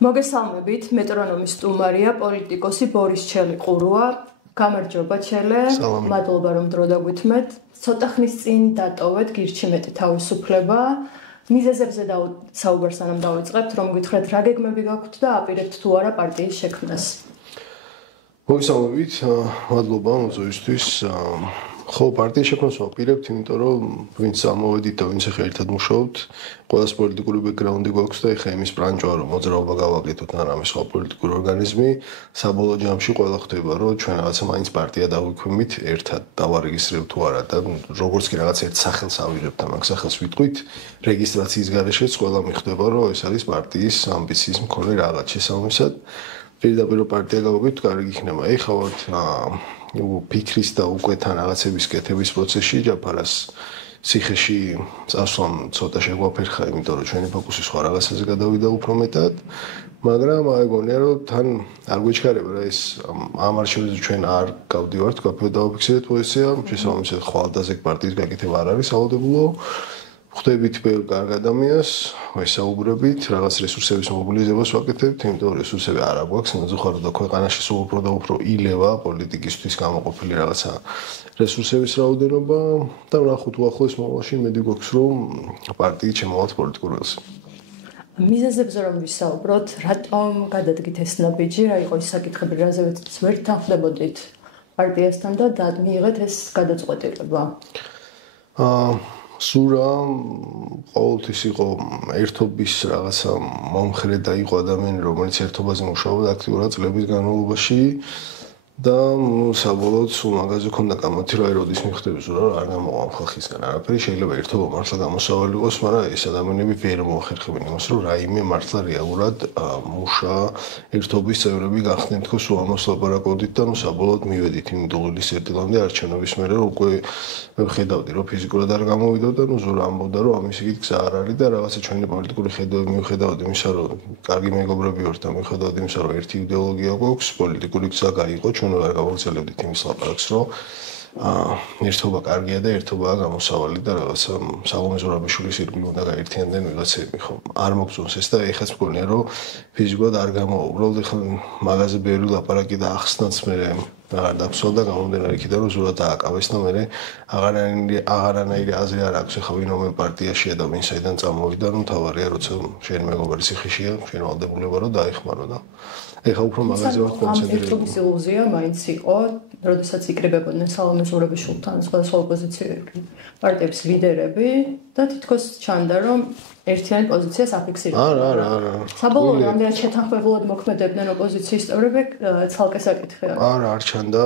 მოგესალმებით, მეტრონომის სტუმარია პოლიტიკოსი ბორის ჩელი-ყურუა. გამარჯობა ჩელე, მადლობა რომ დრო დაგვითმეთ. ცოტა ხნის წინ დატოვეთ გირჩი მეტი თავისუფლება. მიზეზებზე საუბარს სანამ დავიწყებთ, რომ გითხრათ რა გეგმები გაქვთ და აპირებთ თუ არა პარტიის შექმნას. მოგესალმებით, მადლობა მოწვევისთვის. ხო, პარტიის შექმნას ვაპირებთ, იმიტომ რომ ვინც ამოვედით და ვინც ახლა ერთად მუშაობთ, ყველას პოლიტიკური ბექგრაუნდი გვაქვს და ახლა იმის პრანჭოა რომ მოძრაობა გავაკეთოთ ან რამე სხვა პოლიტიკური ორგანიზმი, საბოლოო ჯამში ყველა ხვდება, რომ ჩვენ რაღაცა მაინც პარტია დავიქვემით, ერთად დავარეგისტრირებთ თუ არა და როგორც კი რაღაც ერთ სახელს ავიღებთ და მაგ სახელს ვიტყვით, რეგისტრაციის გარეშეც ყველა მიხვდება, რომ ეს არის პარტიის ამბიციის მქონე რაღაც შესაბამისად. პირდაპირ პარტია გავაკეთოთ, კარგი იქნება. ეხლა ვართ ფიქრის და უკვე თან რაღაცების კეთების პროცესში ჯაფარას ციხეში წასვლამ ცოტა შეგვაფერხა, იმიტომ რომ ჩვენი ფოკუსი სხვა რაღაცაზე გადავიდა უფრო მეტად, მაგრამ აი გონია რომ თან არ გვეჩქარება რა ეს ამ არჩევნებზე ჩვენ არ გავდივართ, კაფეო დავაფიქსირეთ პოზიცია, შესაბამისად ხვალდაზე პარტიის გაკეთება არ არის სავალდებულო. ხვდებით ბევრ კარგ ადამიანს, ვესაუბრებით, რაღაც რესურსების მობილიზებას ვაკეთებთ, იმიტომ რომ რესურსები არ აქვს, მოძახარო და ქვეყანაში სულ უფრო და უფრო ილევა პოლიტიკისთვის გამოყოფილი რაღაცა რესურსების რაოდენობა და ვნახოთ უახლოეს მომავალში იმედი გვაქვს, რომ პარტიით შემოვალთ პოლიტიკურ ველს. მიზეზებზე რომ ვისაუბროთ, რატომ გადადგით ეს ნაბიჯი, რა იყო ის საკითხები, რაზეც ვერ თანხმდებოდით პარტიასთან და მიიღეთ ეს გადაწყვეტილება? სურა ყოველთვის იყო ერთობის რაღაცა მომხრე და იყო ადამიანი, რომელიც ერთობაზე მუშაობდა აქტიურად წლების განმავლობაში და საბოლოოდ სულ მაგაზე ქონდა კამათი, რომ როდის მიხვდები სურა არ გამოვა ხალხისგან არაფერი, შეიძლება ერთობა მართლა გამოსავალი იყოს, მაგრამ ეს ადამიანები ვერ მოახერხებენ იმას, რომ რაიმე მართლა რეალურად მუშა ერთობის წევრები გახდნენ, თქო სულ ამას ლაპარაკობდით და საბოლოოდ მივედით იმ დუღილის წერტილამდე არჩევნების მერე, რომ უკვე ხედავდი, რომ ფიზიკურად არ გამოვიდოდა, ზურა ამბობდა, რომ ამის იქით გზა არ არის და რაღაცა ჩვენი პოლიტიკური ხედვები მიუხედავად იმისა, რომ კარგი მეგობრები ვართ და მიუხედავად იმისა, რომ ერთი იდეოლოგია გვაქვს, პოლიტიკური გზა გაიყო, ჩვენ არ გავაგრძელებდით იმის ლაპარაკს, რომ ერთობა კარგია და ერთობაა გამოსავალი და რაღაცა სალომე ზურაბიშვილის ირგვლივ უნდა გაერთიანდნენ ვიღაცები, ხო? არ მოგწონს ეს და ეხაც მგონია, რომ ფიზიკურად არ გამოვა. უბრალოდ ეხლა მაგაზე ბევრი ლაპარაკი და ახსნაც მე აღარ დაგსვლა და გამომდინარე იქიდან, რომ ზურა დააკავეს და მე აღარანაირი აზრი არ აქვს ეხლა ვინ რომელ პარტიაშია და ვინ საიდან წამოვიდა, რომ თავარია, როცა შენ მეგობარი ციხეშია, შენ ვალდებულება რომ დაეხმარო და ეხლა უფრო მაგაზე ვარ კონცენტრირებული. ერთობის ილუზია მაინც იყო, როდესაც იკრიბებოდნენ სალომე ზურაბიშვილთან სხვადასხვა ოპოზიციური პარტიების ლიდერები და თითქოს ჩანდა, რომ ერთიანი პოზიციას აფიქსირებდნენ. არა. საბოლოოდ რამდენად შეთანხმებულად მოქმედებდნენ ოპოზიციის წევრები, ცალკე საკითხია. არ ჩანდა,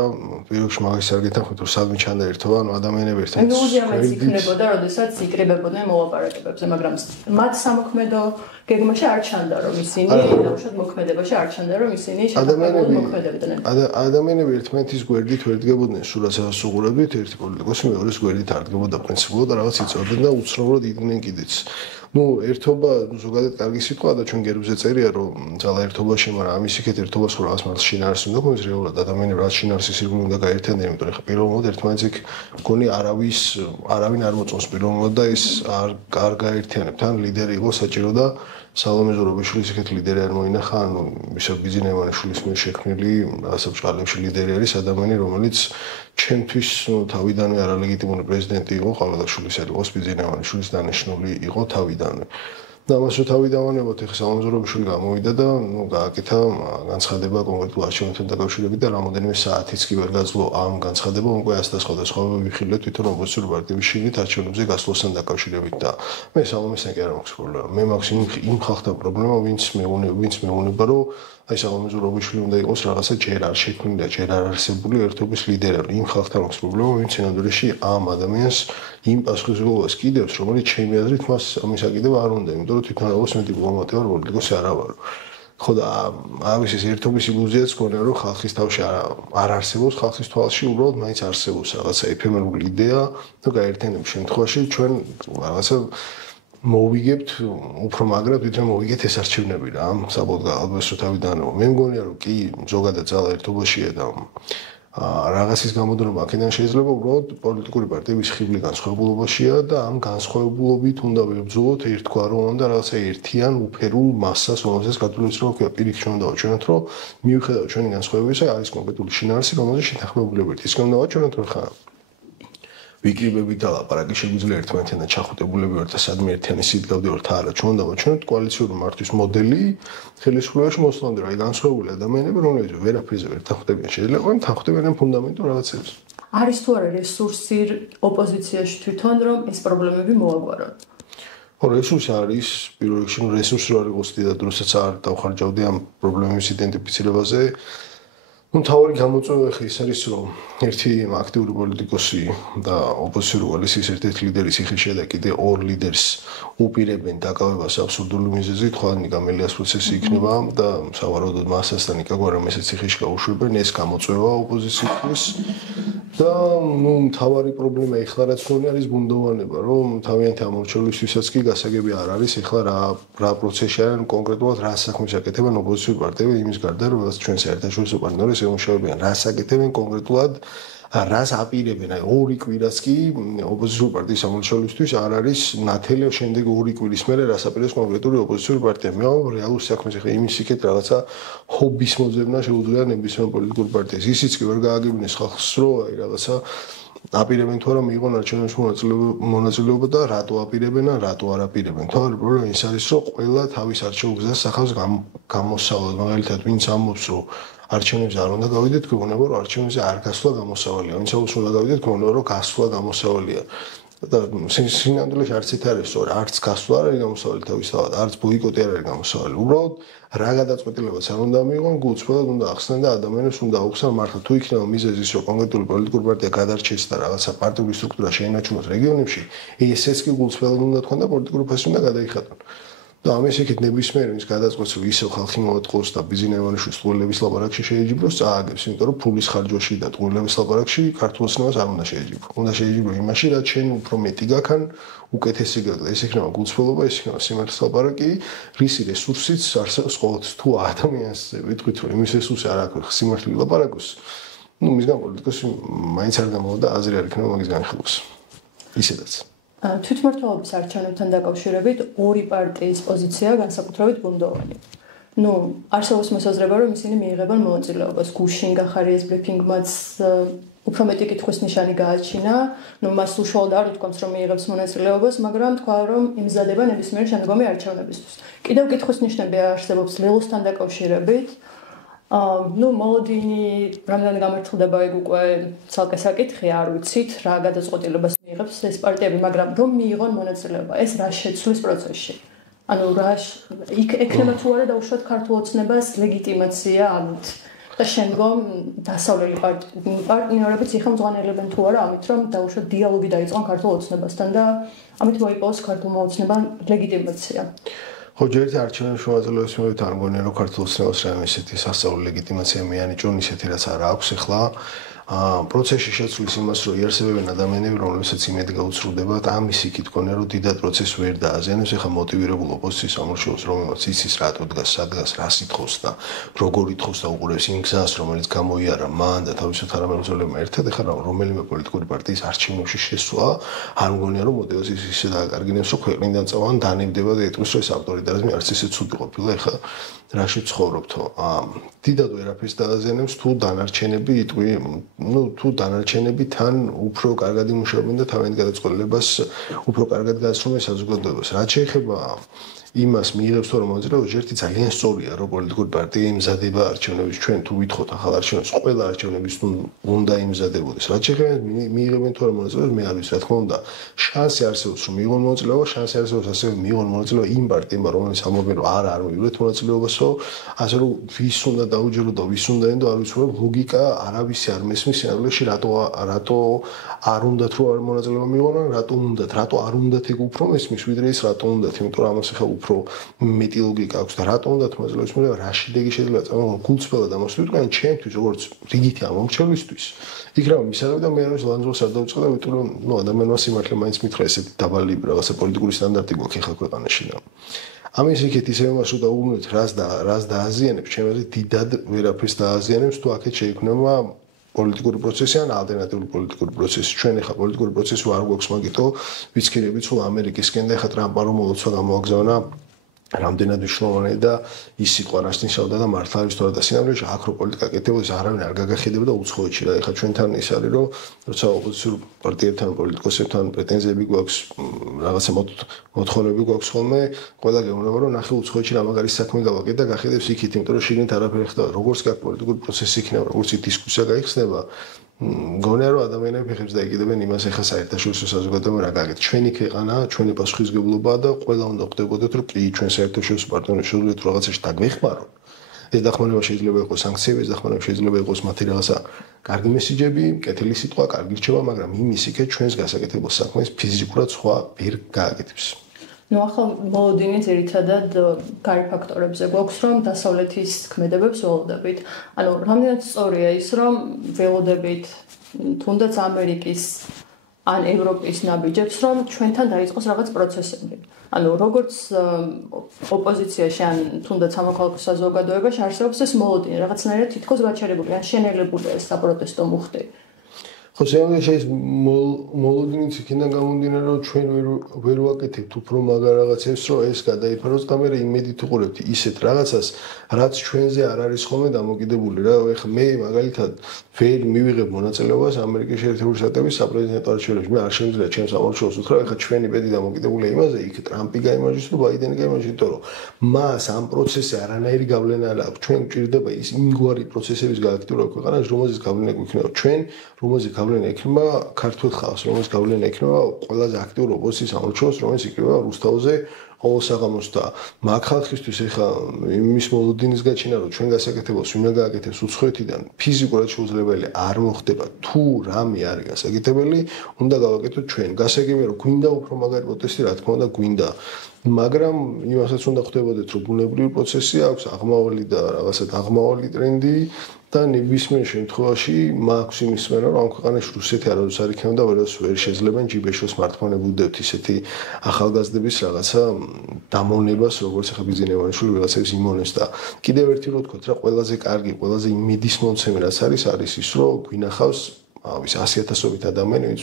პირიქში მაგის არ გეთანხმებით, რომ სადმე ჩანდა ერთობა, ანუ ადამიანები ერთად. ილუზია მაინც იქნებოდა, როდესაც იკრიბებოდნენ მოლაპარაკებებზე, მაგრამ მათ სამოქმედო გეგმაში არ ჩანდა, რომ ისინი დაუშვათ მოქმედებაში არ ჩანდა, რომ ისინი შეთანხმებულად მოქმედებდნენ. ადამიანები ერთმანეთის გვერდით ვერ დგებოდნენ, სულაც ასუღურებდით, ერთი პოლიტიკოსი მეორეს გვერდით არ დგებოდა პრინციპულად და რაღაც იწოდნენ და უცნობად იდგნენ კიდეც. ერთობა ზოგადად კარგი სიტყვა და ჩვენ გერბზე წერია, რომ ძალა ერთობაში, მაგრამ ამის იქეთ ერთობას ხო რაღაც მართლა შინაარსი უნდა გქონდეს რეალურად ადამიანები რაც შინაარსის ირგვლივ უნდა გაერთიანდნენ, იმიტომ რომ პირველად ერთმანეთს იქ მგონი არავინ არ მოწონს პირველად და ეს არ გაერთიანებთ. ან ლიდერი იყო საჭირო და სალომე ზურაბიშვილის იქეთ ლიდერი არ მოინახა, ანუ ისევ ბიზნე ევანიშვილის მიერ შექმნილი რაღაცა ბჭყალებში ლიდერი არის ადამიანი, რომელიც ჩემთვის თავიდანვე არალეგიტიმური პრეზიდენტი იყო, ყავადაშვილის არ იყოს ბიზნე ევანიშვილის დანიშნული იყო თავიდანვე. და ამას რო თავიდანვე ეხლა სალომე ზურაბიშვილი გამოვიდა და გააკეთა განცხადება კონკრეტულ არჩევნებთან დაკავშირებით და რამოდენიმე საათიც კი ვერ გაძლო ამ განცხადებამ უკვე ასთა სხვადასხვა ვიხილეთ თვითონ ოპოზიციური პარტიების შიგნით არჩევნებზე გასვლასთან დაკავშირებით და მე სალომესთან კი არ მაქვს პრობლემა. მე მაქვს იმ ხალხთან პრობლემა, ვინც მეუნება, რომ აი სალომე ზურაბიშვილი უნდა იყოს რაღაცა ჯერ არ შექმნილი და ჯერ არ არსებული ერთობის ლიდერი. იმ ხალხთან მაქვს პრობლემა, ვინც სინამდვილეში ამ ადამიანს იმ პასუხისმგებლობას კიდევს, რომელიც ჩემი აზრით მას ამის აკიდება არ უნდა, იმიტომ რომ თვითონ რაღაც მე დიპლომატი ვარ, პოლიტიკოსი არა ვარ. ხო და ამის ეს ერთობის ილუზიაც გქონია, რომ ხალხის თავში არ არსებობს, ხალხის თვალში უბრალოდ მაინც არსებობს რაღაცა ეფემერული იდეა და გაერთიანების შემთხვევაში ჩვენ რაღაცა მოვიგებთ უფრო მაგრად ვიდრე მოვიგეთ ეს არჩევნები რა საბოლოოდ ალბათ თავიდან მე მგონია რომ კი ზოგადად ძალა ერთობაშია და რაღაცის გამოდნობა აქედან შეიძლება უბრალოდ პოლიტიკური პარტიების ხიბლი განსხვავებულობაშია და ამ განსხვავებულობით უნდა ვებრძოლოთ ერთგვაროვან და რაღაცა ერთიან უფერულ მასას, რომელზეც კათოლიკოსი რა ქვია, პირიქით ჩვენ დავაჩვენოთ, რომ მიუხედავად ჩვენი განსხვავებისა არის კონკრეტული შინაარსი, რომელზეც შეთანხმებულები ვართ. ის გამოვაჩვენოთ, რომ ხა ვიკრიბებით და ლაპარაკი შეგვიძლია ერთმანეთთან ჩახუტებულები ვართ და სადმე ერთიანი სიტ გავდივართ არა ჩვენ დავაჩვენოთ კოალიციური მართვის მოდელი ხელისუფლებაში მოსვლამდე რა განსხვავებული ადამიანები რომლებიც ვერაფერზე ვერ თანხმდებიან შეიძლება თანხმდებიან ფუნდამენტურ რაღაცებს არის თუ არა რესურსი ოპოზიციაში თვითონ რომ ეს პრობლემები მოაგვარონ რესურსი არის პირველ რიგში რესურსი არ იყოს დიდად როსაც არ დავხარჯავდი ამ პრობლემების იდენტიფიცირებაზე თავი გამოწვევა ხე ის არის რომ ერთი აქტიური პოლიტიკოსი და ოპოზიციური კოალიციის ერთ-ერთი ლიდერი ციხეშია და კიდე ორ ლიდერს უპირებენ დაკავებას აბსურდული მიზეზით ხო ნიკამელიას პროცესი იქნება და სავარაუდოდ მასასთან ნიკაგვარამ ესე ციხეში გაუშვებენ ეს გამოწვევა ოპოზიციის და მთავარი პრობლემა ეხლა რაც მქონი არის ბუნდოვანება რომ თავიანთი ამორჩევლისთვისაც კი გასაგები არ არის ეხლა რა პროცესი არის კონკრეტულად რა საქმეს აკეთებენ ოპოზიციური პარტიები იმის გარდა რომ რაც ჩვენ საერთაშორისო პარტნიორებს ემუშავებიან რას აკეთებენ კონკრეტულად რას აპირებენ აი ორი კვირაც კი ოპოზიციური პარტიის ამორჩევლისთვის არ არის ნათელი შემდეგ ორი კვირის მერე რას აპირებს კონკრეტული ოპოზიციური პარტია მე რეალურ საქმეს ეხლა იმის იქეთ რაღაცა ჰობის მოძებნა შეუძლია ნებისმიერ პოლიტიკურ პარტიას ისიც კი ვერ გააგებინეს ხალხს რომ აი რაღაცა აპირებენ თუ არა მიიღონ არჩევნებში მონაწილეობა და რატო აპირებენ ან რატო არ აპირებენ თავი პრობლემა ის არის რომ ყველა თავის არჩეულ გზას ახავს გამოსავალ მაგალითად ვინც ამბობს რომ არჩევნებზე არ უნდა გავიდეთ, გვეუბნება რომ არჩევნებზე არ გასვლა გამოსავალია. ვინც ამბობს უნდა გავიდეთ, გვეუბნება რომ გასვლა გამოსავალია. და სინამდვილეში არც ეს არის სწორი, არც გასვლა არ არის გამოსავალი თავისთავად, არც ბოიკოტი არ არის გამოსავალი. უბრალოდ რა გადაწყვეტილებაც არ უნდა მიიღონ, გულწრფელად უნდა ახსნან და ადამიანებს უნდა აუხსნან მართლა თუ იქნება მიზეზი ის რომ კონკრეტული პოლიტიკური პარტია გადარჩეს და რაღაცა პარტიული სტრუქტურა შეინარჩუნოს რეგიონებში, ესეც კი გულწრფელად უნდა თქვან და პოლიტიკური ფასი უნდა გადაიხადონ. და ამის იქით ნებისმიერ ის გადაწყვეტს რომ ისევ ხალხი მოატყოს და ბიზნესმენების ტყუილების ლაპარაკში შეეჯიბროს წააგებს, იმიტომ რომ ფულის ხარჯვაში და ტყუილების ლაპარაკში ქართულოსნებას არ უნდა შეეჯიბრო. უნდა შეეჯიბრო იმაში, რაც შენ უფრო მეტი გაქან, უკეთესი გაგდა. ეს იქნება გულწრფელობა, ეს იქნება სიმართლის ლაპარაკი, რისი რესურსიც არსებობს ყოველთვის თუ ადამიანს ვიტყვით რომ იმის რესურსი არ აქვს სიმართლე ლაპარაკოს. მისგან პოლიტიკოსი მაინც არ გამოვიდა აზრი არ იქნება მაგის განხილვას. ისედაც თვითმმართველობის არჩევნებთან დაკავშირებით ორი პარტიის პოზიცია განსაკუთრებით ბუნდოვანი. არსებობს მოსაზრება, რომ ისინი მიიღებენ მონაწილეობას. გუშინ გახარიეს ბრიფინგმაც უფრო მეტი კითხვის ნიშანი გააჩინა. მას უშუალოდ არ უთქვამს, რომ მიიღებს მონაწილეობას, მაგრამ თქვა, რომ იმზადება ნებისმიერი შემდგომი არჩევნებისთვის. კიდევ კითხვის ნიშნები არსებობს ლელოსთან დაკავშირებით. მოლოდინი რამდენი გამართლდება იქ უკვე ცალკე საკითხი არ ვიცით რა გადაწყვეტილებას მიიღებს ეს პარტიები მაგრამ რომ მიიღონ მონაწილეობა ეს რა შეცვლის პროცესში ანუ რა ექნება თუ არა დაუშვათ ქართულ ოცნებას ლეგიტიმაცია ამით და შემდგომ დასავლელი პარტნიორებიც იხელმძღვანელებენ თუ არა ამით რომ დაუშვათ დიალოგი დაიწყონ ქართულ ოცნებასთან და ამით მოიპოვოს ქართულმა ოცნებამ ლეგიტიმაცია ხო ჯერჯერობით არჩევნებში მონაწილეობის მივით არ მგონია რომ ქართულ ოცნებას რაიმე ისეთი სასწაული ლეგიტიმაცია მეანიჭონ ისეთი რაც არ აქვს ახლა პროცესში შეცვლის იმას რომ იარსებებენ ადამიანები რომლებსაც იმედი გაუცრუდებათ ამის იქით გქონია რომ დიდად პროცესს ვერ დააზიანებს ახლა მოტივირებულ ოპოზიციის ამორჩეულს რომელსაც იცის რატო დგას სადგას რას ითხოვს და როგორ ითხოვს და უყურებს იმ გზას რომელიც გამოიარა მან და თავისუფლად არამებრძოლებმა ერთად ახლა რომელიმე პოლიტიკური პარტიის არჩევნებში შესვლა არ მგონია რომ მოტივაციის ისე დააკარგინებს რომ ქვეყნიდან წავან დანებდება და ეტყვის რომ ეს ავტორიტარიზმი არც ისე ცუდი ყოფილა ახლა რაში ცხოვრობთო დიდად ვერაფერს დააზიანებს თუ დანარჩენები იტყვი თუ დანარჩენები თან უფრო კარგად იმუშავებენ და თავიანთ გადაწყვეტილებას უფრო კარგად გააცნობენ საზოგადოებას რაც შეეხება იმას მიიღებს თუ არა მონაწილეობას ერთი ძალიან სწორია რომ პოლიტიკური პარტია იმზადება არჩევნების ჩვენ თუ ვითხოვთ ახალ არჩევნებს ყველა არჩევნების უნდა იმზადებოდეს რაც შეეხება მიიღებენ თუ არა მონაწილეობას მე არ ვიცი რა თქმა უნდა შანსი არსებობს რომ მიიღონ მონაწილეობა შანსი არსებობს ასევე მიიღონ მონაწილეობა იმ პარტიებმა რომელიც ამბობენ რომ არ მიიღეთ მონაწილეობასო ასე რომ ვის უნდა დაუჯერო და ვის უნდა ენდო არ ვიცი რომ ლოგიკა არავისი არ მესმის სინამდვილეში რატო არ უნდათ რომ არ მონაწილეობა მიიღონ რატო უნდათ რატო არ უნდათ ეგ უფრო მესმის ვიდრე ის რატო უნდათ იმიტომ რომ ამას ახლა უფრო მეტი ლოგიკა აქვს და რატო უნდა თმაზლებს მე რა შედეგი შეიძლება წამო გულწრფელად ამოსვით თქვენ ჩემთვის როგორც რიგითი ამორჩევლისთვის იქ რა მისაღები და მე რა ლანძღოს არ დავიწყდა იმიტომ რომ ადამიანმა სიმართლე მაინც მითხრა ესეთი დაბალი რაღაცა პოლიტიკური სტანდარტი გვაქვს ახლა ქვეყანაში და ამის იქით ისე იმას რომ დაუბრუნდეთ რას დააზიანებს ჩემზე დიდად ვერაფერს დააზიანებს თუ აქეთ შეიქმნება პოლიტიკური პროცესი ან ალტერნატიული პოლიტიკური პროცესი. ჩვენ ახლა პოლიტიკური პროცესი არ გვაქვს, მაგიტო ვიცქირებით, სულ ამერიკისკენ და ახლა ტრამპმა რომ მოლოცვა გამოაგზავნა რამდენად მნიშვნელოვანია და ის სიტყვა რას ნიშნავდა და მართლა არის თორე და სინამდვილეში აკროპოლიტიკა კეთებოდეს არავინ არ გაგახედება და უცხოეთში რა. ეხლა ჩვენთან ის არის რომ როცა ოპოზიციურ პარტიებთან პოლიტიკოსებთან პრეტენზიები გვაქვს, რაღაცა მოთხოვნები გვაქვს ხოლმე, ყველა გეუბნება რომ ნახე უცხოეთში რა მაგარი საქმე გავაკეთე და გახედებს იქით, იმიტომ რომ შიგნით არაფერი ხდება. როგორც გაქვს პოლიტიკური პროცესი იქნება, როგორც დისკუსია გაიხსნება, მგონია რომ ადამიანები ფეხებს დაიკიდებენ იმას ახლა საერთაშორისო საზოგადოებამ რა გააკეთა. ჩვენი ქვეყანა, ჩვენი პასუხისმგებლობაა და ყველა უნდა ხვდებოდეთ რომ კი ჩვენ საერთაშორისო პარტნიორებს შეუძლიათ რაღაცაში დაგვეხმაროთ. ეს დახმარება შეიძლება იყოს სანქციები, ეს დახმარება შეიძლება იყოს მათი რაღაცა კარგი მესიჯები, კეთილი სიტყვა, კარგი რჩევა, მაგრამ იმის იქეთ ჩვენს გასაკეთებელ საქმეს ფიზიკურად სხვა ვერ გააკეთებს. ნუ ახლა მოლოდინი ძირითადად კარი ფაქტორებზე გვაქვს, რომ დასავლეთის ქმედებებს ველოდებით. ანუ რამდენად სწორია ის, რომ ველოდებით თუნდაც ამერიკის ან ევროპის ნაბიჯებს, რომ ჩვენთან დაიწყოს რაღაც პროცესები. ანუ როგორც ოპოზიციაში ან თუნდაც სამოქალაქო საზოგადოებაში არსებობს ეს მოლოდინი, რაღაცნაირად თითქოს გაჩერებული ან შენელებულია ეს საპროტესტო მუხტი. ხო, შემდგომში ეს მოლოდინიც იქიდან გამომდინარე, რომ ჩვენ ვერ ვაკეთებთ უფრო მაგარ რაღაცებს, რომ ეს გადაიფაროს და მე იმედით ვიყურებთ ისეთ რაღაცას, რაც ჩვენზე არ არის ხოლმე დამოკიდებული რა. ეხლა მე მაგალითად ვერ მივიღებ მონაწილეობას ამერიკის შეერთებული შტატების საპრეზიდენტო არჩევნებში. მე არ შემიძლია ჩემს ამორჩეულს უთხრა, ეხლა ჩვენი ბედი დამოკიდებულია იმაზე, იქ ტრამპი გაიმარჯვეს თუ ბაიდენი გაიმარჯვეს, იმიტომ რომ მას ამ პროცესზე არანაირი გავლენა არ აქვს. ჩვენ გვჭირდება ის იმგვარი პროცესების გააქტიურება ქვეყანაში, რომელზეც გავლენა გვექნება ჩვენ, რომელზეც გავლენა ექნება ქართულ ხალხს, რომელზეც გავლენა ექნება ყველაზე აქტიურ ოპოზიციის ამორჩეულს, რომელიც იკრიბება რუსთავზე ყოველ საღამოს და მაგ ხალხისთვის ეხლა იმის მოლოდინის გაჩენა, რომ ჩვენ გასაკეთებელს უნდა გააკეთოს უცხოეთიდან ფიზიკურად შეუძლებელი არ მოხდება, თუ რამე არის გასაკეთებელი, უნდა გავაკეთოთ ჩვენ. გასაგებია რომ გვინდა უფრო მაგარი პროტესტი, რა თქმა უნდა გვინდა. მაგრამ იმასაც უნდა ხვდებოდეთ, რომ ბუნებრივი პროცესი აქვს, აღმავალი და რაღაცა აღმავალი ტრენდი და ნებისმიერ შემთხვევაში მაქვს იმის მერე, რომ ამ ქვეყანაში რუსეთი არავის არ იქნება და ვერ შეძლებენ ჯიბეშოს მართლმანები უდევთ ისეთი ახალგაზრდების რაღაცა დამონებას, როგორც ახლა ბიზნესმენები რაღაცებს იმონეს და კიდევ ერთი რო ვთქვათ რა, ყველაზე კარგი, ყველაზე იმედისმომცემი რაც არის ის, რომ გვინახავს ის 100,000-ობით ადამიანი, ვინც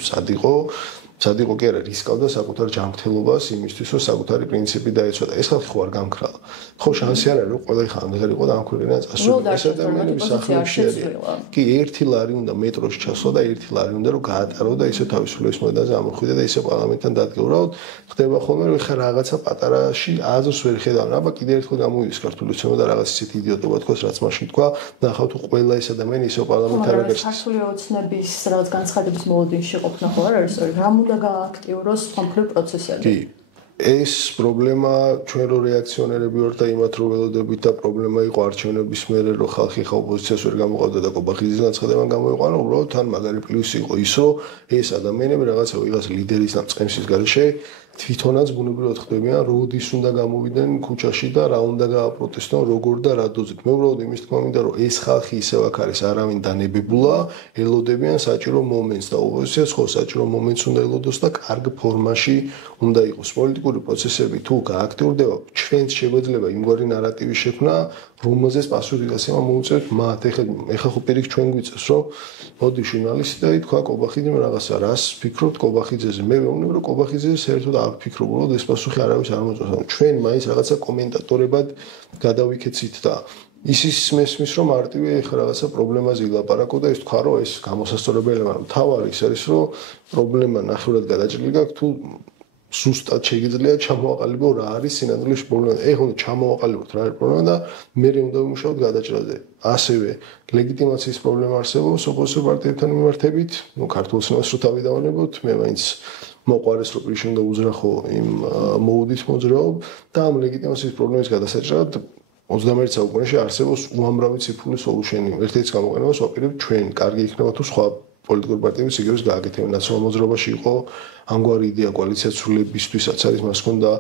სადიყო კი არა რისკავდა საკუთარ ჯანმრთელობას იმისთვის, რომ საკუთარი პრინციპი დაეცვა. ეს ხალხი ხო არ გამქრალა. ხო, შანსი არ არის, რომ ყველა ხანდახარ იყო და ამ ქვეყანას წასულიყო. ეს ადამიანები სახლებში არიან. კი, 1 ლარი უნდა მეტროში ჩასვლა და 1 ლარი უნდა რომ გაატარო და ისე თავისუფლების მოედანზე ამოხვიდე და ისე პარლამენტთან დადგევრაოდ. ხდება ხოლმე, რომ ხა რაღაცა პატარაში აზრს ვერ ხედავენ. აბა კიდევ ერთხელ გამოვიდეს ქართული ცნობა და რაღაც ისეთი იდიოტობა თქოს, რაც მაშინ თქვა, ნახავ თუ ყველა ეს ადამიანი ისე პარლამენტთან არ გასცეს. ქართული ოცნების რაღაც განცხადების მოლოდინში ყოფნა ხო არ არის სწორი? რა უნდა გააქტიუროს სამხედრო პროცესები? კი. ეს პრობლემა ჩვენ რო რეაქციონერები ვართ და იმათ რო ველოდებით და პრობლემა იყო არჩევნების მერე რომ ხალხი ხა ოპოზიციას ვერ გამოყავდა და კობახიძის განცხადება გამოიყვანა, უბრალოდ თან მაგარი პლუსი იყო ის, რომ ეს ადამიანები რაღაცა ვიღაც ლიდერის და წყემსის გარეშე თვითონაც ბუნებრივად ხდებიან, როდის უნდა გამოვიდნენ ქუჩაში და რა უნდა გააპროტესტონ, როგორ და რა დოზით. მე უბრალოდ იმის თქმა მინდა, რომ ეს ხალხი ისევ აქ არის არავინ დანებებულა, ელოდებიან საჭირო მომენტს და ოპოზიციას ხო საჭირო მომენტს უნდა ელოდოს და კარგ ფორმაში უნდა იყოს. პოლიტიკური პროცესები თუ გააქტიურდება, ჩვენც შეგვეძლება იმგვარი ნარატივის შექმნა, რომელზეც პასუხისმგებლობა მოუწევთ მათ. ეხლა ხო პირიქს ჩვენ გვიწევს, რომ მოდი ჟურნალისტი და თქვა კობახიძემ რაღაცა, რას ფიქრობთ კობახიძეზე? მე ვეუბნები, რომ კობახიძეზე საერთოდ არ ვფიქრობ, უბრალოდ ეს პასუხი არავის არ მოწევს. ჩვენ მაინც რაღაცა კომენტატორებად გადავიქეცით და ისის მესმის რომ მარტივი ეხლა რაღაცა პრობლემაზე ილაპარაკო და ის თქვა რომ ეს გამოსასწორებელი, მაგრამ თავარი ის არის რომ პრობლემა ნახევრად გადაჭრილი გაქვს თუ ზუსტად შეიძლება ჩამოაყალიბო რა არის სინამდვილეში პრობლემა. ეხლა ჩამოაყალიბოთ რა არის პრობლემა და მე უნდა ვიმუშაოთ გადაჭრაზე. ასევე ლეგიტიმაციის პრობლემა არსებობს ოპოზიციურ პარტიებთან მიმართებით, ქართულ სინას რო თავი დავანებოთ, მე მაინც მოყვარეს რომ პირში უნდა უზრახო იმ მოუდით მოძრაობ და ამ ლეგიტიმაციის პრობლემის გადასაჭრად 21 საუკუნეში არსებობს უამრავი ციფრული სოლუშენი. ერთ-ერთი გამოყენებას ვაპირებთ ჩვენ, კარგი იქნება თუ სხვა პოლიტიკური პარტიების იგივეს გააკეთებენ. ნაციონალურ მოძრაობაში იყო ამგვარი იდეა კოალიციაცულებისთვისაც არის, მას ჰქონდა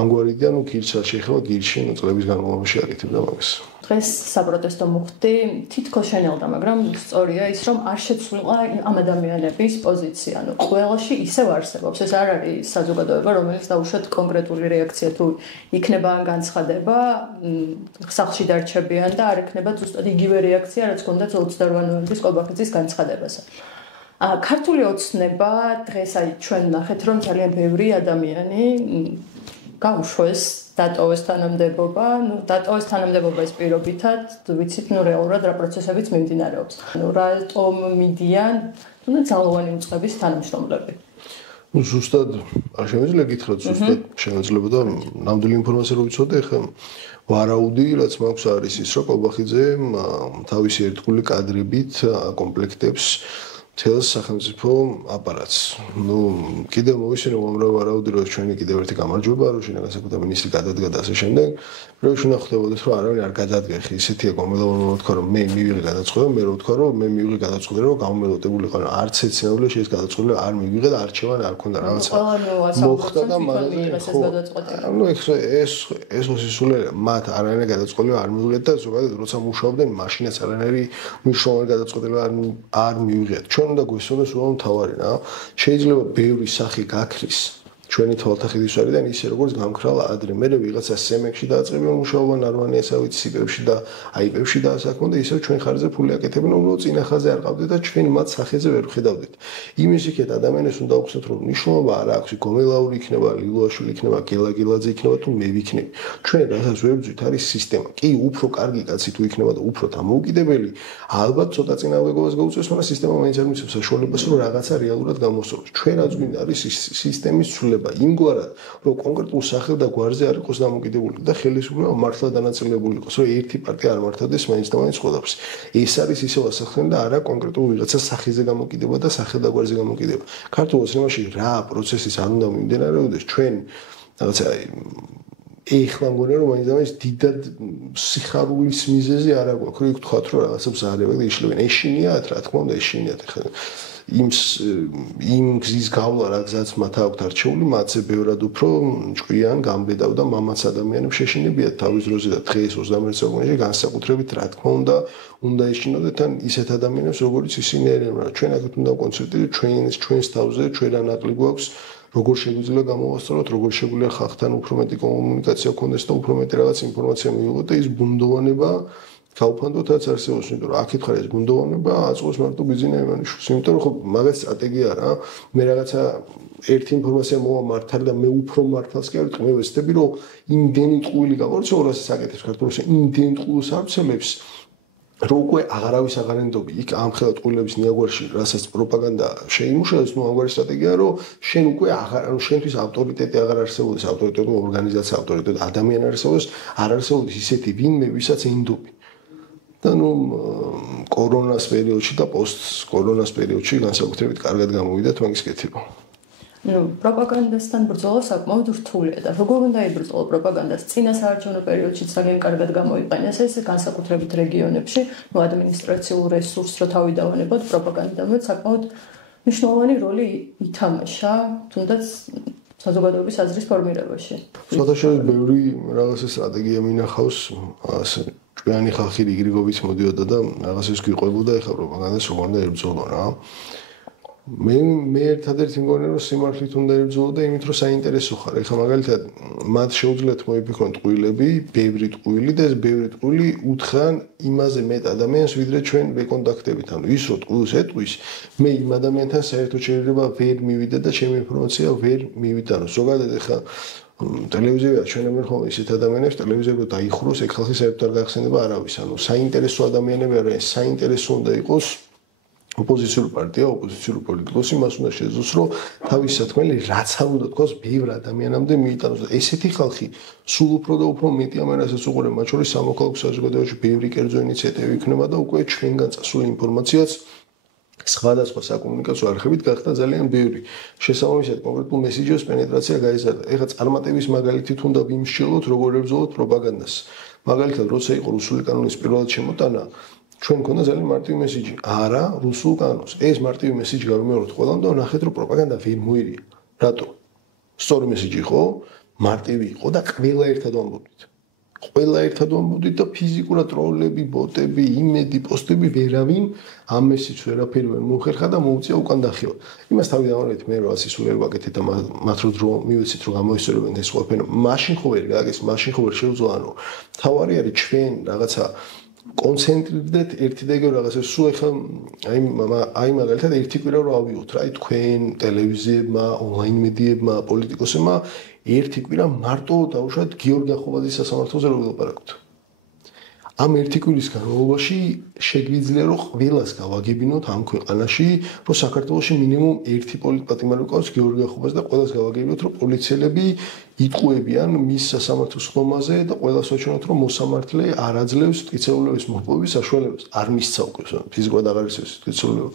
ამგვარი იდეა, გირჩა შეეხება გირჩი, წლების განმავლობაში აკეთებდა მაგას. დღეს საპროტესტო მუხტი თითქოს შენელდა, მაგრამ სწორია ის, რომ არ შეცვლილა ამ ადამიანების პოზიცია. ყველაში ისევ არსებობს. ეს არ არის საზოგადოება, რომელიც დაუშვათ კონკრეტული რეაქცია თუ იქნება ან განცხადება, სახლში დარჩებიან და არ ექნება ზუსტად იგივე რეაქცია, რაც ჰქონდათ 28 ნოემბრის კობახიძის განცხადებაზე. ქართული ოცნება დღეს ჩვენ ნახეთ, რომ ძალიან ბევრი ადამიანი გაუშვეს დატოვეს თანამდებობა, დატოვეს თანამდებობა ეს პირობითად, ვიცით, რეალურად რა პროცესებიც მიმდინარეობს. რატომ მიდიან თუნდაც ძალოვანი უწყების თანამშრომლები? ზუსტად არ შემიძლია გითხრათ, ზუსტად შემიძლია და ნამდვილი ინფორმაცია რო ვიცოდე, ხა ვარაუდი, რაც მაქვს არის ის, რომ კობახიძე თავისი ერთგული კადრებით აკომპლექტებს თელს სახელმწიფო აპარატს. კიდევ მოვისმინე უამრავ ვარაუდი, რომ ჩვენი კიდევ ერთი გამარჯვება, რომ შინაგან საქმეთა მინისტრი გადადგა და ასე შემდეგ. რომ შუნა ხვდებოდეს, რომ არავინ არ გადადგა, ხი ისეთია გამელავება, რომ თქვა, რომ მე მივიღე გადაწყვეტა, მე რო ვთქვა, რომ მე მივიღე გადაწყვეტა, რომ გამომელოდებული ხარ, არც ერთ სცენარიაში ეს გადაწყვეტა არ მივიღე და არჩევანი არ ქონდა რაღაცა. მოხდა და მაგაზე ეს მოსისულე მათ არანაირი გადაწყვეტა არ მივიღეთ და ზოგადად როცა მუშაობდნენ, მაშინაც არანაირი მნიშვნელოვანი გადაწყვეტა არ მივიღეთ. ჩვენ უნდა გვესწროს რომ თავარი რა შეიძლება ბევრი სახი გაქრის ჩვენი თვალთახედვის ვარიდან ისე როგორც გამქრალა ადრე მე ვიღაცა სემექში დააწყებია მუშაობა ნარვანიასავით სიპებში და აიპებში და ასაკმო და ისევ ჩვენ ხარზე ფული აკეთებენ უბრალოდ წინახაზე არ ყავდეთ და ჩვენ მათ სახეზე ვერ ვხედავდით იმის იქეთ ადამიანებს უნდა უხსნათ რომ ნიშნულობა არ აქვს გომელაური იქნება ლილუაშვილი იქნება გელაგილაძე იქნება თუ მე ვიქნები ჩვენ რასაც ვერ ვძვით არის სისტემა კი უფრო კარგი კაცი თუ იქნება და უფრო დამოუკიდებელი ალბათ ცოტა წინააღმდეგობას გაუწევს მაგრამ სისტემა მაინც არ მიცემს საშუალებას რომ რაღაცა რეალურად გამოსწოროს ჩვენ რაც გვინდა არის სისტემის ცვლილება იმგვარად რომ კონკრეტულ სახელ და გვარზე არ იყოს დამოკიდებული და ხელისუფლება მართლა დანაწილებული იყოს რომ ერთი პარტია არ მართლდეს მაინც და მაინც ყველაფერს ეს არის ისევ ასახელი და არა კონკრეტულ ვიღაცა სახეზე გამოკიდება და სახელ და გვარზე გამოკიდება ქართულ ოცნებაში რა პროცესის არ უნდა მიმდინარეობდეს ჩვენ რაღაცა ეხლა მგონია რომ მაინც და მაინც დიდად სიხარულის მიზეზი არ აქვს რომ თქვათ რომ რაღაცებს არევენ და იშლებენ ეშინიათ რა თქმა უნდა ეშინიათ ხა იმ გზის გავლა რა გზაც მათ აქვთ არჩეული მათზე ბევრად უფრო ჭკვიან გამბედავ და მამაც ადამიანებს შეშინებიათ თავის დროზე და დღეს 21 საუკუნეში განსაკუთრებით რა თქმა უნდა ეშინოდეთ ან ისეთ ადამიანებს როგორც ისინი არიან რა ჩვენ აქეთ უნდა კონცერტი ჩვენს თავზე ჩვენ ანაკლი გვაქვს როგორ შეგვიძლია გამოვასწოროთ როგორ შეგვიძლია ხალხთან უფრო მეტი კომუნიკაცია გქონდეს და უფრო მეტი რაღაც ინფორმაცია მივიღოთ და ის ბუნდოვანება გაუფანდოთაც არსებობს, იმიტომ რომ აქ ითხარ ეს ბუნდოვანება აწყვეს მარტო ბიზნესის იმანიშვილს, იმიტომ რომ ხო მაგას სტრატეგია რა, მე რაღაცა ერთი ინფორმაცია მოვა მართალი და მე უფრო მართალს კი არ ვიტყვი, მე ვეცდები რომ იმდენი ტყუილი გავარჩიო, რასაც აკეთებს ქართულში, იმდენი ტყუილს არცელებს რო უკვე აღარავის აღარენდობი იქ ამ ხელა ტყუილების ნიაგვარში რასაც პროპაგანდა შეიმუშავეს ნუ ამგვარი სტრატეგია რომ შენ უკვე აღარ ანუ შენთვის ავტორიტეტი აღარ არსებობს ავტორიტეტული ორგანიზაცია ავტორიტეტული ადამიანი არსებობს არ არსებობს ისეთი ვინმე ვისაც ენდობი და ნუ კორონას პერიოდში და პოსტ-კორონას პერიოდში განსაკუთრებით კარგად გამოვიდათ მაგის კეთება. პროპაგანდასთან ბრძოლა საკმაოდ რთულია და როგორ უნდა იბრძოლო პროპაგანდას წინა საარჩევნო პერიოდში ძალიან კარგად გამოიყენეს ეს განსაკუთრებით რეგიონებში ადმინისტრაციულ რესურსს რო თავი დავანებოთ პროპაგანდამ საკმაოდ მნიშვნელოვანი როლი ითამაშა თუნდაც საზოგადოების აზრის ფორმირებაში. საერთოდ ბევრი რაღაცა სტრატეგია მინახავს ასე ჭკვიანი ხალხი რიგრიგობით მოდიოდა და რაღაცას გიყვებოდა ეხლა პროპაგანდას როგორ უნდა ებრძოლო რა მე ერთადერთი მგონია რომ სიმართლით უნდა ებრძოლო და იმით რომ საინტერესო ხარ ეხლა მაგალითად მათ შეუძლიათ მოიფიქრონ ტყუილები ბევრი ტყუილი და ეს ბევრი ტყუილი უთხრან იმაზე მეტ ადამიანს ვიდრე ჩვენ ვეკონტაქტებით ანუ ის რომ ტყუილს ეტყვის მე იმ ადამიანთან საერთოდ შეიძლება ვერ მივიდე და ჩემი ინფორმაცია ვერ მივიდა რომ ზოგადად ეხლა ტელევიზია ჩვენებენ ხოლმე ისეთ ადამიანებს ტელევიზიაზე დაიხუროს ეგ ხალხი საერთოდ არ გახსენდება არავის ანუ საინტერესო ადამიანები არიან საინტერესო უნდა იყოს ოპოზიციური პარტია, ოპოზიციური პოლიტიკოსი მას უნდა შეძლოს, რომ თავის საქმელი რაც არ უნდა თქვას, ბევრ ადამიანამდე მიიტანოს და ესეთი ხალხი სულ უფრო და უფრო მეტი ამერასაც უყურებ, მათ შორის სამოქალაქო საზოგადოებაში ბევრი კერძო ინიციატივი იქნება და უკვე ჩვენგან წასული ინფორმაციაც სხვადასხვა საკომუნიკაციო არხებით გახდა ძალიან ბევრი. შესაბამისად, კონკრეტულ მესიჯებს პენეტრაცია გაიზარდა. ეხლა წარმატების მაგალითით უნდა ვიმსჯელოთ, როგორ ებრძოლოთ პროპაგანდას. მაგალითად, როცა იყო რუსული კანონის პირველად შემოტანა ჩვენ მქონდა ძალიან მარტივი მესიჯი. არა, რუსულ კანონს. ეს მარტივი მესიჯი გავიმეოროთ ყველამ და ნახეთ რომ პროპაგანდა ვერ მოირია. რატო? სწორი მესიჯი იყო, მარტივი იყო და ყველა ერთად ვამბობდით. ყველა ერთად ვამბობდით და ფიზიკურად ტროლები, ბოტები, იმედი, პოსტები ვერავინ ამ მესიჯს ვერაფერი ვერ მოხერხა და მოუწია უკან დახევა. იმას თავიდანვე მე რაღაც ისულები ვაკეთეთ და მათ რო მივეცით რომ გამოისწორებენ ეს ყველაფერი. მაშინ ხო ვერ გაგეს, მაშინ ხო ვერ შევძლო, ანუ თავარი არის ჩვენ რაღაცა კონცენტრირდეთ ერთი და იგივე რაღაცა სულ ახლა აი მაგალითად ერთი კვირა რო ავიღოთ რა აი თქვენ ტელევიზიებმა, ონლაინ მედიებმა, პოლიტიკოსებმა ერთი კვირა მარტო დაუშვათ გიორგი ახობაძის სასამართლოზე რო ვილაპარაკოთ. ამ ერთი კვირის განმავლობაში შეგვიძლია რომ ყველას გავაგებინოთ ამ ქვეყანაში, რომ საქართველოში მინიმუმ ერთი პოლიტპატიმარი ყავს გიორგი ახობაძე და ყველას გავაგებინოთ რომ პოლიციელები იტყუებიან მის სასამართლოს ხომაზე და ყველას ვაჩვენოთ რომ მოსამართლე არ აძლევს მტკიცებულების მოპოვების საშუალებას, არ მისცა უკვე ფიზიკურად აღარ ისევს მტკიცებულება.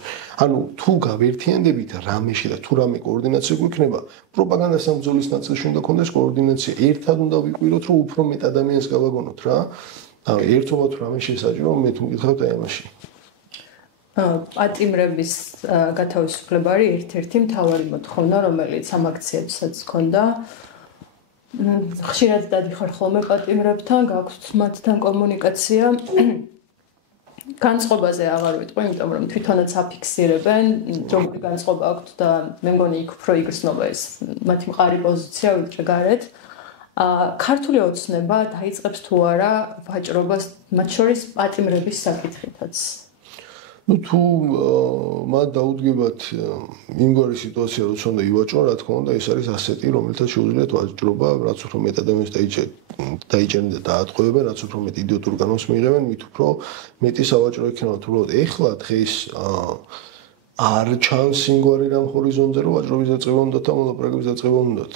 ანუ თუ გავერთიანდებით რამეში და თუ რამე კოორდინაცია გვექნება, პროპაგანდას ამ ბრძოლის ნაწილში უნდა კონდეს კოორდინაცია. ერთად უნდა ვიყვიროთ რომ უფრო მეტ ადამიანს გავაგონოთ რა. ერთობად რამე შესაძლოა მე თუ მკითხავთ აი ამაში. პატიმრების გათავისუფლება არის ერთ-ერთი მთავარი მოთხოვნა, რომელიც ამ აქციებსაც ჰქონდა. ხშირად დადიხარ ხოლმე პატიმრებთან, გაქვთ მათთან კომუნიკაცია. განწყობაზე აღარ ვიტყვი, იმიტომ რომ თვითონაც აფიქსირებენ, რომელი განწყობა აქვთ და მე მგონი იქ უფრო იგრძნობა ეს მათი მყარი პოზიცია ვიდრე გარეთ. ქართული ოცნება დაიწყებს თუ არა ვაჭრობას, მათ შორის პატიმრების საკითხითაც. Ну თუ მათ დაუდგებათ იმგვარი სიტუაცია როცა უნდა ივაჭრონ, რა თქმა უნდა, ეს არის ასეთი, რომელთაც შეუძლიათ ვაჭრობა, რაც უფრო მეტ ადამიანს დაიჭერენ და დაატყვევებენ, რაც უფრო მეტ იდიოტურ განმს მიიღებენ, მით უფრო მეტი სავაჭრო იქნება. თუ ეხლა დღეს არ ჩანს იმგვარი რამ ჰორიზონტზე, რომ ვაჭრობის დაწყება უნდათ და მოლაპარაკების დაწყება უნდათ.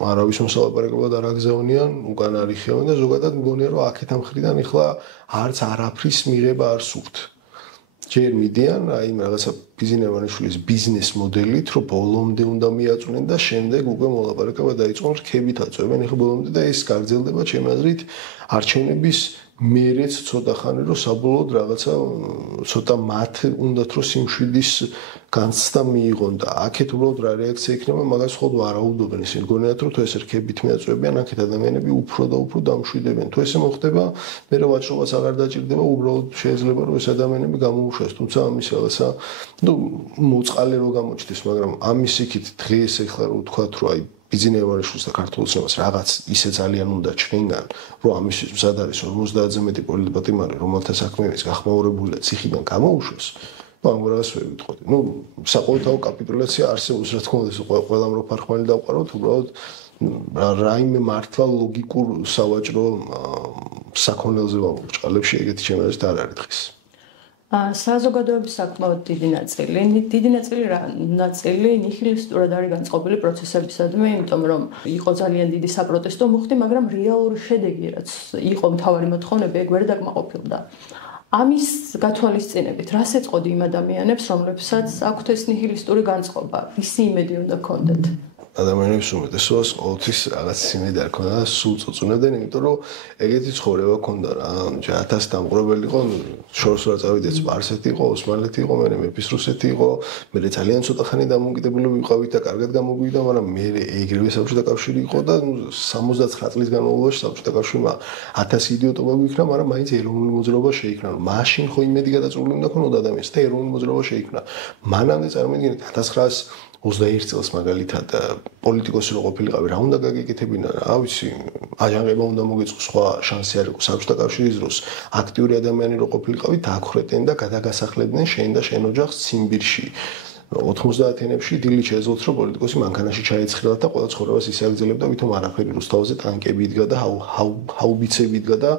არავის მოსალაპარაკებლად არ აგზავნიან, უკან არ იხევენ და ზოგადად მგონია, რომ აქეთ ამ მხრიდან ეხლა არც არაფრის მიღება არ სურთ. ჯერ მიდიან აი რაღაცა ბიზნესმენის ბიზნეს მოდელით, რომ ბოლომდე უნდა მიაწვნენ და შემდეგ უკვე მოლაპარაკება დაიწყონ, რქებით აწვევენ ეხლა ბოლომდე და ეს გაგრძელდება ჩემი აზრით არჩევნების მერეც ცოტა ხანი რომ საბოლოოდ რაღაცა ცოტა მათ უნდათ რომ სიმშვიდის განცდა მიიღონ და აქეთ უბრალოდ რა რეაქცია იქნება მაგას ხოდ ვარაუდობენ ისინი გონიათ რომ თუ ეს რქებით მიაწვევიან აქეთ ადამიანები უფრო და უფრო დამშვიდებენ თუ ესე მოხდება მე რა ვაჭრობას აღარ დაჭირდება უბრალოდ შეიძლება რომ ეს ადამიანები გამოუშვას თუმცა ამის რაღაცა ნუ მოწყალე რო გამოჩნდეს მაგრამ ამის იქით დღეს ეხლა რო ვთქვა რომ აი ბიზნესმენს და ქართულ ოცნებას რაღაც ისე ძალიან უნდა ჩვენგან რომ ამისთვის მზად არის 50-ზე მეტი პოლიტპატიმარი რომელთა საქმე არის გახმაურებულია ციხიდან გამოუშვას ну ამ რაღაც ვერ ვიტყოდი ну საყოველთაო კაპიტულაცია არსებობს რა თქმა უნდა ყველამ რო ფარხმალი დავყაროთ უბრალოდ რაიმე მართლა ლოგიკურ სავაჭრო საქონელზე ვამოჭყალებში ეგეთი ჩემი აზრით არ არის დღეს საზოგადოების საკმაოდ დიდი ნაწილი ნიჰილისტურად არის განწყობილი პროცესებისადმი, იმიტომ რომ იყო ძალიან დიდი საპროტესტო მუხტი, მაგრამ რეალური შედეგი რაც იყო მთავარი მოთხოვნები, ეგ ვერ დაკმაყოფილდა. ამის გათვალისწინებით, რას ეწყოდი იმ ადამიანებს, რომლებსაც აქვთ ეს ნიჰილისტური განწყობა, ისი იმედი უნდა ჰქონდეთ? ადამიანებს უმეტესობას ყოველთვის რაღაც იმედი არ ქონდა და სულ წუწუნებდნენ, იმიტომ რომ ეგეთი ცხოვრება ქონდა რა. 1000 დამყრობელი იყო, შორს რა წავიდეთ, სპარსეთი იყო, ოსმალეთი იყო, მე მეფის რუსეთი იყო, მე ძალიან ცოტა ხანი დამოუკიდებლები ვიყავით და კარგად გამოგვივიდა, მაგრამ მე ეგრევე საბჭოთა კავშირი იყო და 79 წლის განმავლობაში საბჭოთა კავშირმა 1000 იდიოტობა გვიქნა, მაგრამ მაინც ეროვნული მოძრაობა შეიქმნა. მაშინ ხო იმედი გადაწყვეტილი უნდა ქონოდა ადამიანს და ეროვნული მოძრაობა შეიქმნა. მანამდე წარმოიდგინეთ 1921 წელს მაგალითად პოლიტიკოსი რო ყოფილიყავი რა უნდა გაგიკეთებინა რა ვიცი აჯანყება უნდა მოგეწყო სხვა შანსი არ იყო საბჭოთა კავშირის დროს აქტიური ადამიანი რო ყოფილიყავი დაახრეტენ და გადაგასახლებდნენ შენ და შენ ოჯახს ციმბირში 90-იანებში დილით შეეძლოთ რომ პოლიტიკოსი მანქანაში ჩაეცხრილათ და ყველა ცხოვრებას ისე აგრძელებდა ვითომ არაფერი რუსთავზე ტანკები იდგა და ჰაუბიცები იდგა და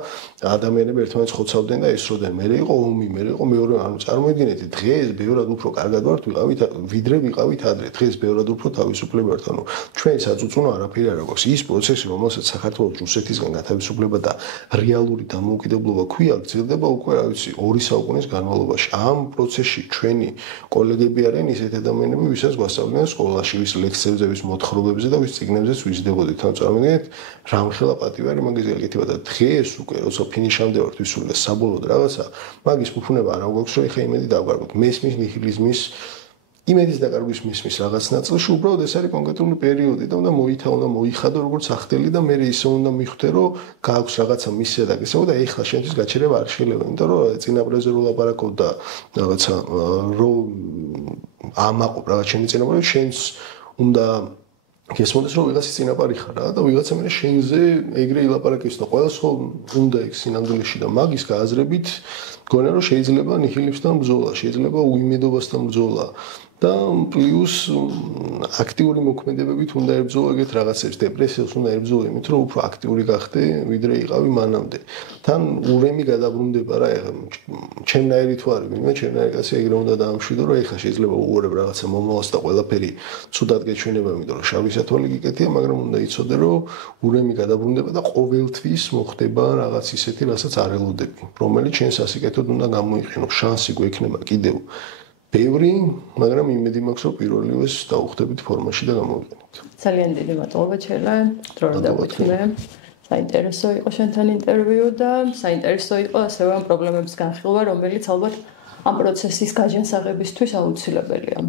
ადამიანები ერთმანეთს ხოცავდნენ და ესროდნენ მე იყო ომი მე იყო მეორე ანუ წარმოიდგინეთ დღეს ბევრად უფრო კარგად ვართ ვიდრე ვიყავით ადრე დღეს ბევრად უფრო თავისუფლები ვართ ანუ ჩვენ საწუწუნო არაფერი არ აქვს ის პროცესი რომელსაც საქართველოს რუსეთისგან გათავისუფლება და რეალური დამოუკიდებლობა ქვია გრძელდება უკვე რა ვიცი 2 საუკუნის განმავლობაში ამ პროცესში ჩვენი კოლეგები არიან ისეთ ადამიანები, ვისაც გვასწავლიან სკოლაში, ვის ლექციებზე, ვის მოთხრობებზე და ვის წიგნებზეც ვიზრდებოდით. თან წარმოიდგინეთ, რამხელა პატივარი მაგის ელეკეთება და დღეს უკვე როცა ფინიშამდე ვართ ვისული და საბოლოოდ რაღაცა, მაგის ფუფუნება არ აქვს, რომ ეხა იმედი დავგარგოთ. მესმის ნიჰილიზმის იმედის დაკარგვის მისმის რაღაც ნაწილში უბრალოდ ეს არის კონკრეტული პერიოდი და უნდა მოიხადო როგორც ახდელი და მე ისე უნდა მიხვდე რომ გააქვს რაღაცა მისია და ისე და ეხლა შენთვის გაჩერება არ შეიძლება იმიტომ რომ წინაპრებზე რო ლაპარაკობ და რაღაცა რომ ამაყობ რაღაც შენი წინაპრები შენს უნდა გესმოდეს რომ ვიღაცის წინაპარი ხარ და ვიღაცა მე შენზე ეგრე ილაპარაკებს და ყველას ხო უნდა იქ სინამდვილეში და მაგის გააზრებით გონა რომ შეიძლება ნიჰილიზმთან ბრძოლა შეიძლება უიმედობასთან ბრძოლა და პლუს აქტიური მოქმედებებით უნდა ებრძოლო ეგეთ რაღაცებს დეპრესიას უნდა ებრძოლო იმით რომ უფრო აქტიური გახდე ვიდრე იყავი მანამდე თან ურემი გადაბრუნდება რა ეხლა ჩემნაირი თუ არის ვინმე ჩემნაირი კაცი ეგრე უნდა დაამშვიდო რომ ეხლა შეიძლება უყურებ რაღაცა მომავალს და ყველაფერი ცუდად გეჩვენება იმიტომ რომ შავი სათვალე გიკეთია მაგრამ უნდა იცოდე რომ ურემი გადაბრუნდება და ყოველთვის მოხდება რაღაც ისეთი რასაც არ ელოდები რომელიც ჩვენ სასიკეთოდ უნდა გამოიყენო შანსი გვექნება კიდევ ბევრი, მაგრამ იმედი მაქვს, რომ პირველივეს დაუხდებით ფორმაში და გამოვიყენოთ. ძალიან დიდი მადლობა ჩელე, დრო რომ დაგვიწყდე. საინტერესო იყო შენთან ინტერვიუ და საინტერესო იყო ასევე ამ პრობლემების განხილვა, რომელიც ალბათ ამ პროცესის გაჯანსაღებისთვის აუცილებელია.